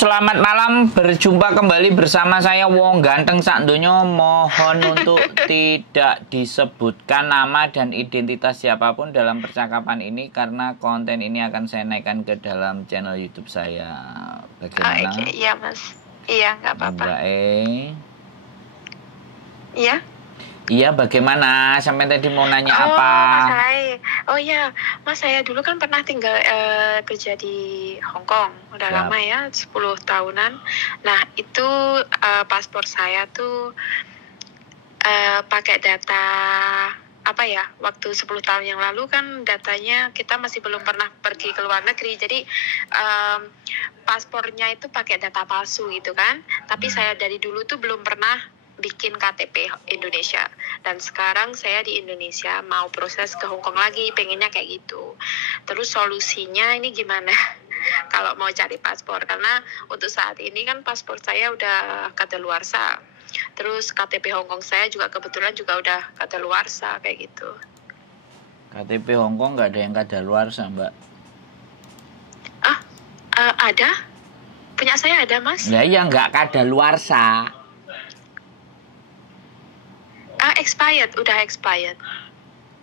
Selamat malam, berjumpa kembali bersama saya Wong Ganteng sak donya. Mohon untuk tidak disebutkan nama dan identitas siapapun dalam percakapan ini karena konten ini akan saya naikkan ke dalam channel YouTube saya. Bagaimana? Oke, iya Mas. Iya, nggak apa-apa. Iya? Iya, bagaimana? Sampai tadi mau nanya apa? Mas Hai. Oh iya, Mas, saya dulu kan pernah tinggal kerja di Hong Kong. Udah lama ya, 10 tahunan. Nah, itu paspor saya tuh pakai data apa ya? Waktu 10 tahun yang lalu kan datanya kita masih belum pernah pergi ke luar negeri. Jadi paspornya itu pakai data palsu gitu kan. Tapi saya dari dulu tuh belum pernah bikin KTP Indonesia, dan sekarang saya di Indonesia mau proses ke Hong Kong lagi, pengennya kayak gitu. Terus solusinya ini gimana kalau mau cari paspor, karena untuk saat ini kan paspor saya udah kadaluarsa, terus KTP Hong Kong saya juga kebetulan juga udah kadaluarsa kayak gitu. KTP Hong Kong nggak ada yang kadaluarsa, Mbak? Ada, punya saya ada, Mas. Ya iya, nggak kadaluarsa. Expired, udah expired.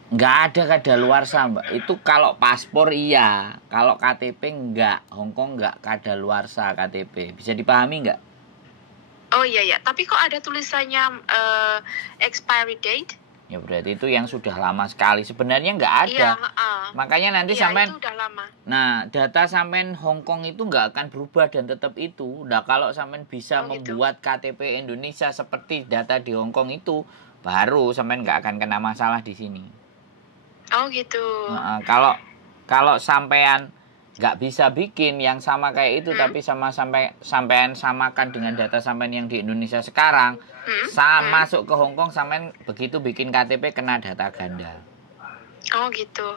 Nggak ada kadaluarsa, Mbak. Itu kalau paspor iya, kalau KTP enggak. Hong Kong nggak kadaluarsa KTP. Bisa dipahami nggak? Oh iya, tapi kok ada tulisannya expiry date? Ya berarti itu yang sudah lama sekali. Sebenarnya nggak ada. Makanya nanti sampean. Itu udah lama. Nah, data sampean Hong Kong itu nggak akan berubah dan tetap itu. Nah, kalau sampean bisa membuat KTP Indonesia seperti data di Hong Kong itu, baru sampean nggak akan kena masalah di sini. Oh gitu. Kalau sampean nggak bisa bikin yang sama kayak itu, tapi sampean samakan dengan data sampean yang di Indonesia sekarang, masuk ke Hong Kong, sampean begitu bikin KTP kena data ganda. Oh gitu.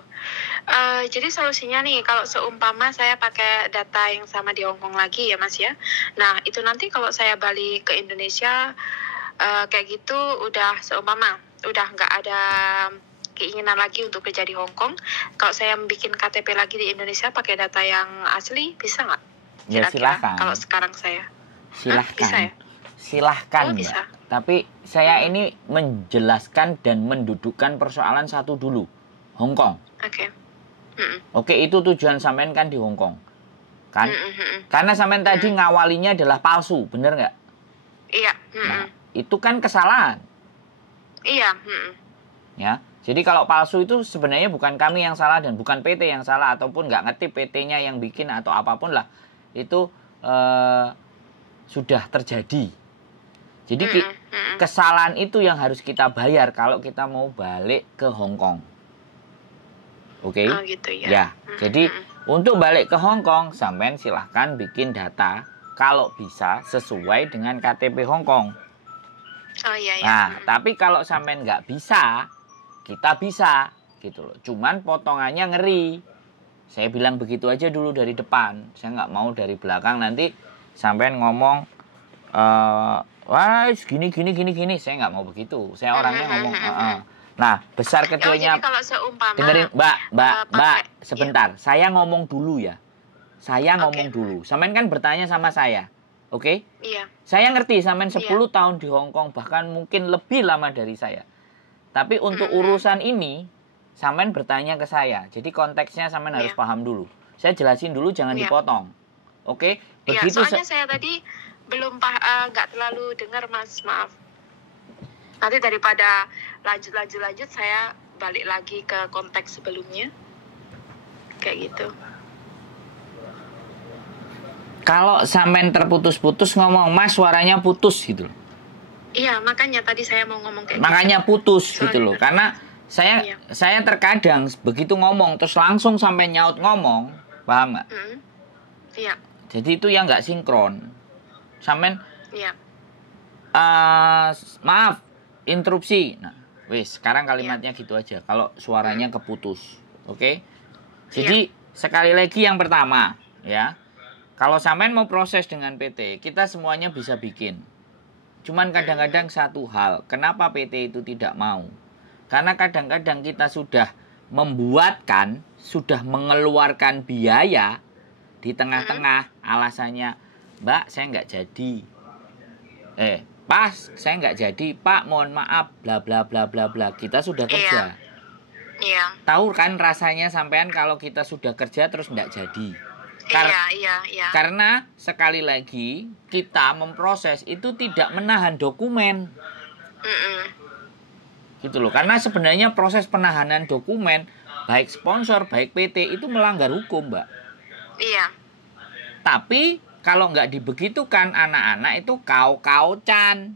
Jadi solusinya nih, kalau seumpama saya pakai data yang sama di Hong Kong lagi ya Mas ya. Nah itu nanti kalau saya balik ke Indonesia kayak gitu, udah seumpama udah nggak ada keinginan lagi untuk kerja di Hong Kong, kalau saya bikin KTP lagi di Indonesia pakai data yang asli, bisa nggak? Ya silahkan. Kalau sekarang saya silahkan. Bisa ya? Silahkan, Bisa. Mbak. Tapi saya ini menjelaskan dan mendudukkan persoalan satu dulu. Hong Kong. Oke, itu tujuan sampean kan di Hong Kong, kan? Karena sampean tadi ngawalinya adalah palsu, bener nggak? Iya. Nah, itu kan kesalahan. Iya. Ya, jadi kalau palsu itu sebenarnya bukan kami yang salah dan bukan PT yang salah, ataupun nggak ngerti PT-nya yang bikin atau apapun lah. Itu sudah terjadi. Jadi kesalahan itu yang harus kita bayar kalau kita mau balik ke Hong Kong. Oke? Oh gitu ya. Ya, jadi untuk balik ke Hong Kong, sampean silahkan bikin data kalau bisa sesuai dengan KTP Hong Kong. Oh iya. Nah, tapi kalau sampean nggak bisa, kita bisa gitu loh. Cuman potongannya ngeri. Saya bilang begitu aja dulu dari depan. Saya nggak mau dari belakang nanti sampean ngomong wah gini. Saya nggak mau begitu. Saya orangnya ngomong Nah, besar kecilnya. Jadi kalau seumpama dengerin, Mbak, sebentar. Iya. Saya ngomong dulu ya. Saya ngomong dulu. Sampean kan bertanya sama saya. Oke? Iya. Saya ngerti sampean 10 tahun di Hong Kong, bahkan mungkin lebih lama dari saya. Tapi untuk urusan ini, sampean bertanya ke saya. Jadi konteksnya sampean harus paham dulu. Saya jelasin dulu, jangan dipotong. Oke? Begitu. Soalnya saya tadi belum nggak terlalu dengar, Mas. Maaf. Nanti daripada lanjut, saya balik lagi ke konteks sebelumnya. Kayak gitu. Kalau sampean terputus-putus ngomong, Mas suaranya putus gitu loh. Iya, makanya tadi saya mau ngomong kayak makanya putus gitu loh. Karena saya terkadang begitu ngomong terus langsung sampai nyaut ngomong, paham nggak? Iya. Jadi itu yang nggak sinkron. Sampean Iya. maaf, interupsi. Nah, wis, sekarang kalimatnya gitu aja. Kalau suaranya keputus. Oke? Jadi, sekali lagi yang pertama, ya. Kalau sampean mau proses dengan PT, kita semuanya bisa bikin. Cuman kadang-kadang satu hal, kenapa PT itu tidak mau? Karena kadang-kadang kita sudah membuatkan, sudah mengeluarkan biaya di tengah-tengah, alasannya, Mbak, saya nggak jadi. Pas, saya nggak jadi. Pak, mohon maaf, bla bla bla bla bla. Kita sudah kerja. Iya. Tahu kan rasanya sampean kalau kita sudah kerja terus nggak jadi. Iya. Karena sekali lagi kita memproses itu tidak menahan dokumen. Gitu loh. Karena sebenarnya proses penahanan dokumen baik sponsor, baik PT itu melanggar hukum, Mbak. Iya. Tapi kalau nggak dibegitukan, anak-anak itu kau-kaucan.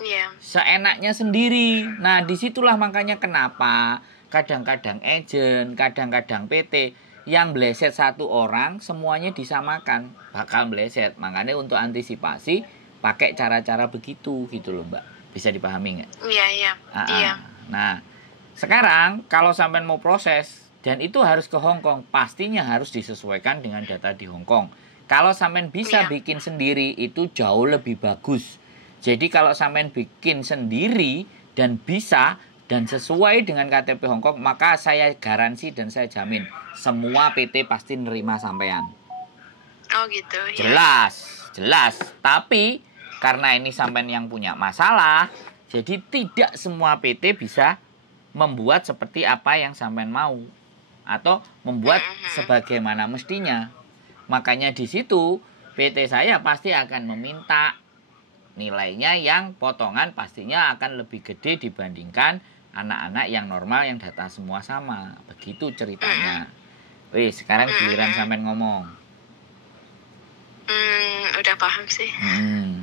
Iya. Seenaknya sendiri. Nah, disitulah makanya kenapa kadang-kadang agent, kadang-kadang PT yang bleset satu orang semuanya disamakan, bakal bleset. Makanya untuk antisipasi pakai cara-cara begitu gitu loh, Mbak. Bisa dipahami nggak? Iya. Iya. Nah, sekarang kalau sampai mau proses dan itu harus ke Hong Kong, pastinya harus disesuaikan dengan data di Hong Kong. Kalau sampean bisa bikin sendiri itu jauh lebih bagus. Jadi kalau sampean bikin sendiri dan bisa dan sesuai dengan KTP Hong Kong, maka saya garansi dan saya jamin semua PT pasti nerima sampean. Oh gitu. Jelas. Tapi karena ini sampean yang punya masalah, jadi tidak semua PT bisa membuat seperti apa yang sampean mau atau membuat sebagaimana mestinya. Makanya di situ PT saya pasti akan meminta nilainya yang potongan pastinya akan lebih gede dibandingkan anak-anak yang normal yang data semua sama. Begitu ceritanya. Wih, sekarang giliran sampean ngomong. Udah paham sih.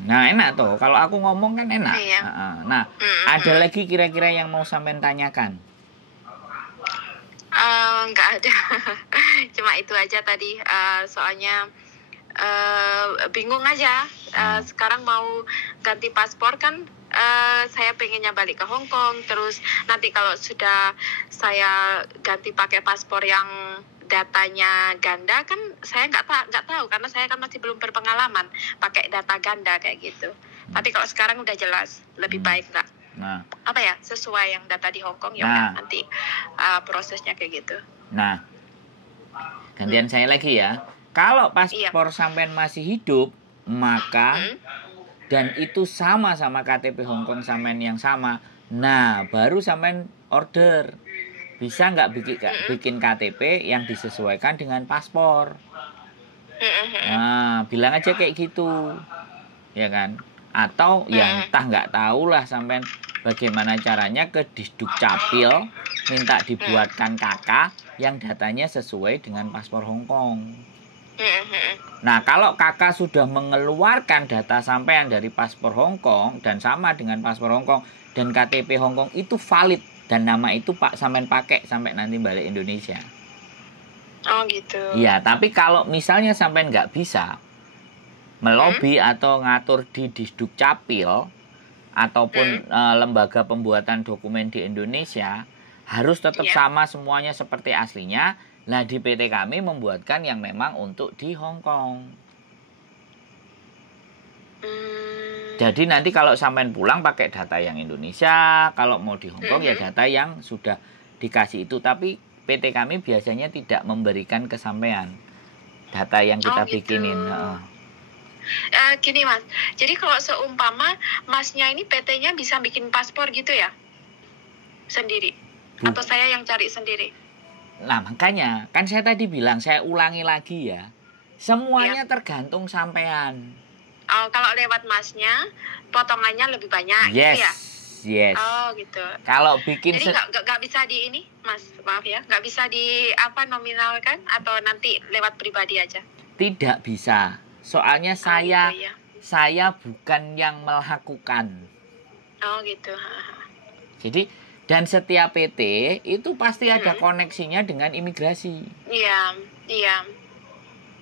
Nah, enak tuh. Kalau aku ngomong kan enak. Iya. Nah, ada lagi kira-kira yang mau sampean tanyakan? Nggak ada. Cuma itu aja tadi. Soalnya bingung aja. Sekarang mau ganti paspor kan. Saya pengennya balik ke Hong Kong. Terus nanti kalau sudah saya ganti pakai paspor yang datanya ganda kan saya nggak tahu karena saya kan masih belum berpengalaman pakai data ganda kayak gitu. Tapi kalau sekarang udah jelas lebih baik nggak? Nah, apa ya, sesuai yang data di Hong Kong ya udah nanti prosesnya kayak gitu. Nah, gantian saya lagi ya. Kalau paspor sampean masih hidup, maka dan itu sama KTP Hong Kong sampean yang sama. Nah, baru sampean order. Bisa nggak bikin KTP yang disesuaikan dengan paspor? Nah, bilang aja kayak gitu, ya kan? Atau yang entah nggak tahu lah sampean bagaimana caranya ke Disduk Capil minta dibuatkan KK yang datanya sesuai dengan paspor Hong Kong. Nah, kalau kakak sudah mengeluarkan data sampean dari paspor Hong Kong dan sama dengan paspor Hong Kong dan KTP Hong Kong itu valid dan nama itu Pak sampean pakai sampai nanti balik Indonesia. Oh gitu. Iya, tapi kalau misalnya sampean nggak bisa melobi atau ngatur di Disduk Capil ataupun lembaga pembuatan dokumen di Indonesia harus tetap sama semuanya seperti aslinya. Nah, di PT kami membuatkan yang memang untuk di Hong Kong. Jadi nanti kalau sampean pulang pakai data yang Indonesia, kalau mau di Hong Kong ya data yang sudah dikasih itu. Tapi PT kami biasanya tidak memberikan ke sampean data yang kita bikinin. Gini Mas, jadi kalau seumpama Masnya ini PT-nya bisa bikin paspor gitu ya? Sendiri? Atau saya yang cari sendiri? Nah makanya, kan saya tadi bilang, saya ulangi lagi ya. Semuanya tergantung sampean. Oh, kalau lewat Masnya, potongannya lebih banyak gitu ya? Yes. Oh gitu. Kalau bikin jadi nggak bisa di ini, Mas, maaf ya, nggak bisa di nominalkan atau nanti lewat pribadi aja? Tidak bisa. Soalnya saya bukan yang melakukan. Oh gitu. Jadi dan setiap PT itu pasti ada koneksinya dengan imigrasi. Iya.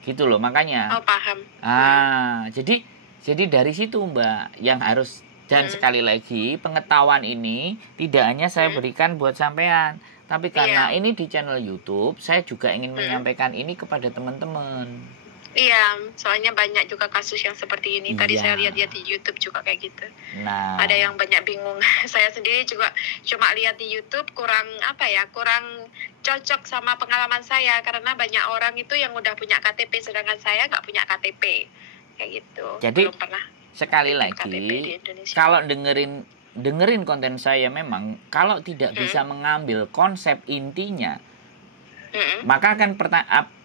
Gitu loh, makanya. Oh, paham. Jadi dari situ Mbak yang harus, dan sekali lagi pengetahuan ini tidak hanya saya berikan buat sampean, tapi karena ini di channel YouTube, saya juga ingin menyampaikan ini kepada teman-teman. Iya, soalnya banyak juga kasus yang seperti ini. Tadi Iya. saya lihat-lihat di YouTube juga kayak gitu. Nah, Ada yang banyak bingung. Saya sendiri juga cuma lihat di YouTube, kurang cocok sama pengalaman saya, karena banyak orang itu yang udah punya KTP sedangkan saya nggak punya KTP kayak gitu. Jadi Belum pernah sekali bikin lagi, KTP di Indonesia. kalau dengerin konten saya, memang kalau tidak bisa mengambil konsep intinya, maka akan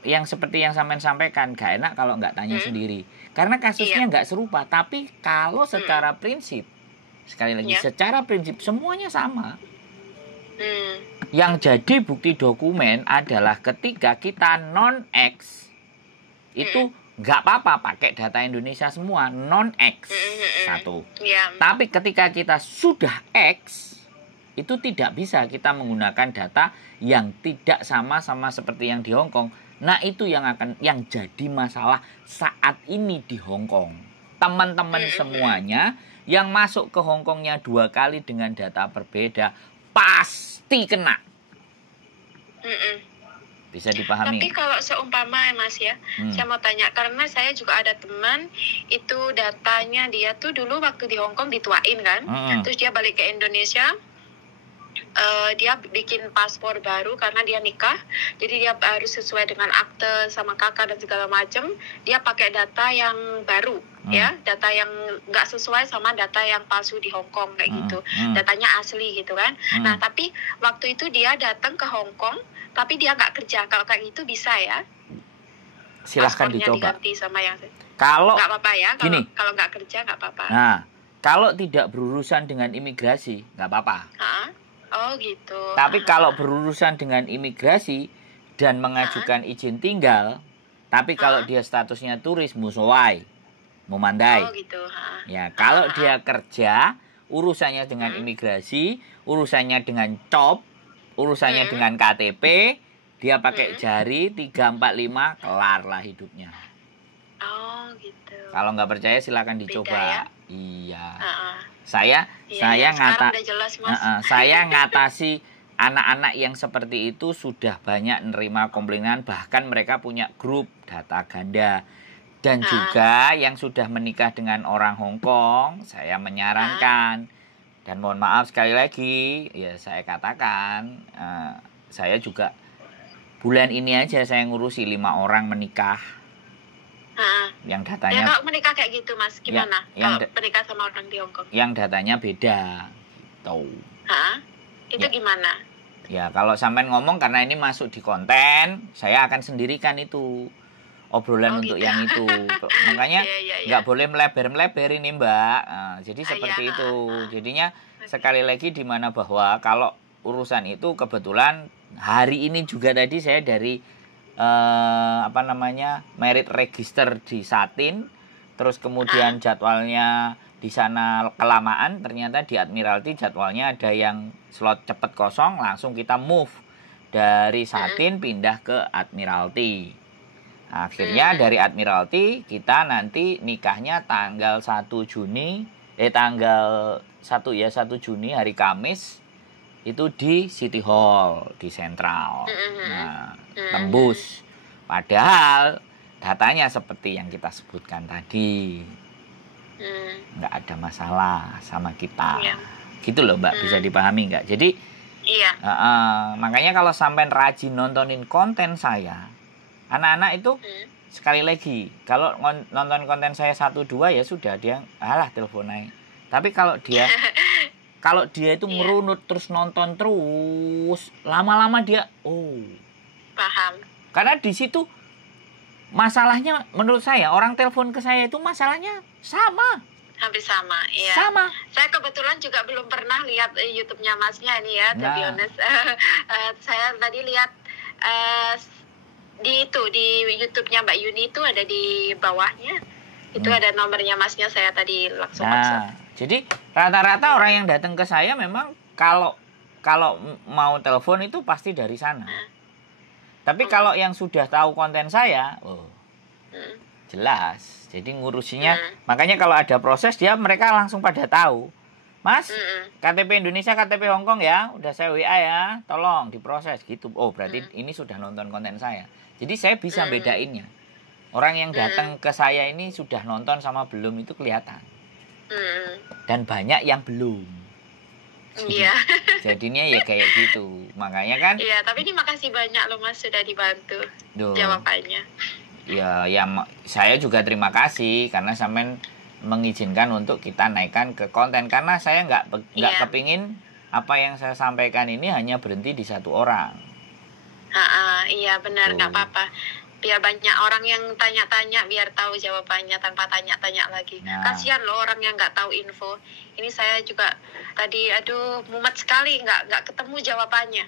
yang seperti yang sampean sampaikan, gak enak kalau nggak tanya sendiri, karena kasusnya nggak serupa. Tapi kalau secara prinsip, sekali lagi secara prinsip semuanya sama. Yang jadi bukti dokumen adalah ketika kita non-X itu nggak apa-apa pakai data Indonesia semua, non-X satu. Tapi ketika kita sudah X, itu tidak bisa kita menggunakan data yang tidak sama seperti yang di Hong Kong. Nah, itu yang jadi masalah saat ini di Hong Kong. Teman-teman semuanya yang masuk ke Hong Kongnya 2 kali dengan data berbeda pasti kena. Bisa dipahami. Tapi kalau seumpama Mas ya, saya mau tanya, karena saya juga ada teman itu datanya dia tuh dulu waktu di Hong Kong dituain kan, terus dia balik ke Indonesia. Dia bikin paspor baru karena dia nikah, jadi dia harus sesuai dengan akte sama kakak dan segala macam. Dia pakai data yang baru, ya, data yang nggak sesuai sama data yang palsu di Hong Kong kayak gitu. Datanya asli gitu kan. Nah, tapi waktu itu dia datang ke Hong Kong, tapi dia nggak kerja. Kalau kayak gitu bisa ya? Silahkan Paspornya dicoba. diganti sama yang Kalau nggak apa-apa ya. Kalau nggak kerja nggak apa-apa. Nah, kalau tidak berurusan dengan imigrasi nggak apa-apa. Oh gitu. Tapi kalau berurusan dengan imigrasi dan mengajukan izin tinggal, tapi kalau dia statusnya turis, musuwai, memandai. Oh gitu. Ya, kalau dia kerja, urusannya dengan imigrasi, urusannya dengan COP, urusannya dengan KTP, dia pakai jari 3, 4, 5, kelar lah hidupnya. Oh gitu. Kalau nggak percaya silakan dicoba. Beda, ya? Iya. Saya Saya ngatasi anak-anak yang seperti itu sudah banyak menerima komplainan, bahkan mereka punya grup data ganda. Dan juga yang sudah menikah dengan orang Hong Kong, saya menyarankan, dan mohon maaf sekali lagi, ya saya katakan, saya juga bulan ini aja saya ngurusi 5 orang menikah. Yang datanya, ya, kalau menikah kayak gitu Mas, gimana? Kalau menikah sama orang di Hong Kong? Yang datanya beda. Tuh. Itu gimana? Ya, kalau sampean ngomong karena ini masuk di konten, saya akan sendirikan itu obrolan untuk yang itu. Makanya nggak boleh melebar-melebar ini Mbak. Jadi seperti itu. Jadinya sekali lagi di mana bahwa kalau urusan itu kebetulan hari ini juga tadi saya dari merit register di Satin, terus kemudian jadwalnya di sana kelamaan, ternyata di Admiralty jadwalnya ada yang slot cepet kosong, langsung kita move dari Satin pindah ke Admiralty. Akhirnya dari Admiralty kita nanti nikahnya tanggal 1 Juni hari Kamis itu di City Hall di Sentral. Nah, tembus. Padahal datanya seperti yang kita sebutkan tadi, nggak ada masalah sama kita. Gitu loh Mbak, bisa dipahami nggak? Jadi makanya kalau sampai rajin nontonin konten saya, anak-anak itu sekali lagi, kalau nonton konten saya 1-2 ya sudah, dia telepon aja. Tapi kalau dia itu merunut terus nonton terus, lama-lama dia paham. Karena di situ masalahnya menurut saya, orang telepon ke saya itu masalahnya sama. Hampir sama, iya. Sama. Saya kebetulan juga belum pernah lihat YouTube-nya Masnya ini ya, to be honest. Saya tadi lihat di YouTube-nya Mbak Yuni itu ada di bawahnya. Itu ada nomornya Masnya, saya tadi langsung WhatsApp. Jadi rata-rata orang yang datang ke saya memang kalau mau telepon itu pasti dari sana. Tapi kalau yang sudah tahu konten saya, Mm. Jelas. Jadi ngurusinya, makanya kalau ada proses mereka langsung pada tahu. Mas, KTP Indonesia, KTP Hongkong ya, udah saya WA ya, tolong diproses gitu. Oh, berarti ini sudah nonton konten saya. Jadi saya bisa bedainnya. Orang yang datang ke saya ini sudah nonton sama belum itu kelihatan. Dan banyak yang belum. Iya. Jadinya ya kayak gitu. Makanya kan. Iya, tapi ini makasih banyak loh Mas sudah dibantu jawabannya. Ya, saya juga terima kasih karena sampean mengizinkan untuk kita naikkan ke konten, karena saya nggak kepingin apa yang saya sampaikan ini hanya berhenti di satu orang. Iya benar, nggak apa-apa. Biar banyak orang yang tanya-tanya, biar tahu jawabannya tanpa tanya-tanya lagi. Kasihan loh orang yang nggak tahu info. Ini saya juga tadi, mumet sekali nggak ketemu jawabannya.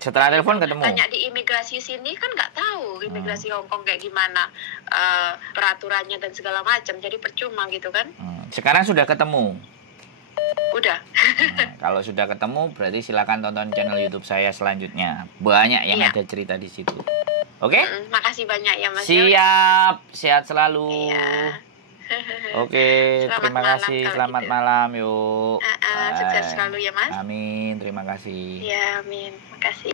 Setelah telepon ketemu. Tanya di imigrasi sini kan nggak tahu imigrasi Hongkong kayak gimana peraturannya dan segala macam. Jadi percuma gitu kan. Sekarang sudah ketemu. Udah. Kalau sudah ketemu berarti silakan tonton channel YouTube saya selanjutnya. Banyak yang ada cerita di situ. Oke? Makasih banyak ya Mas. Siap, sehat selalu. Iya. Oke, terima kasih. Selamat malam, yuk. Sukses selalu ya Mas. Amin, terima kasih. Ya, amin. Makasih.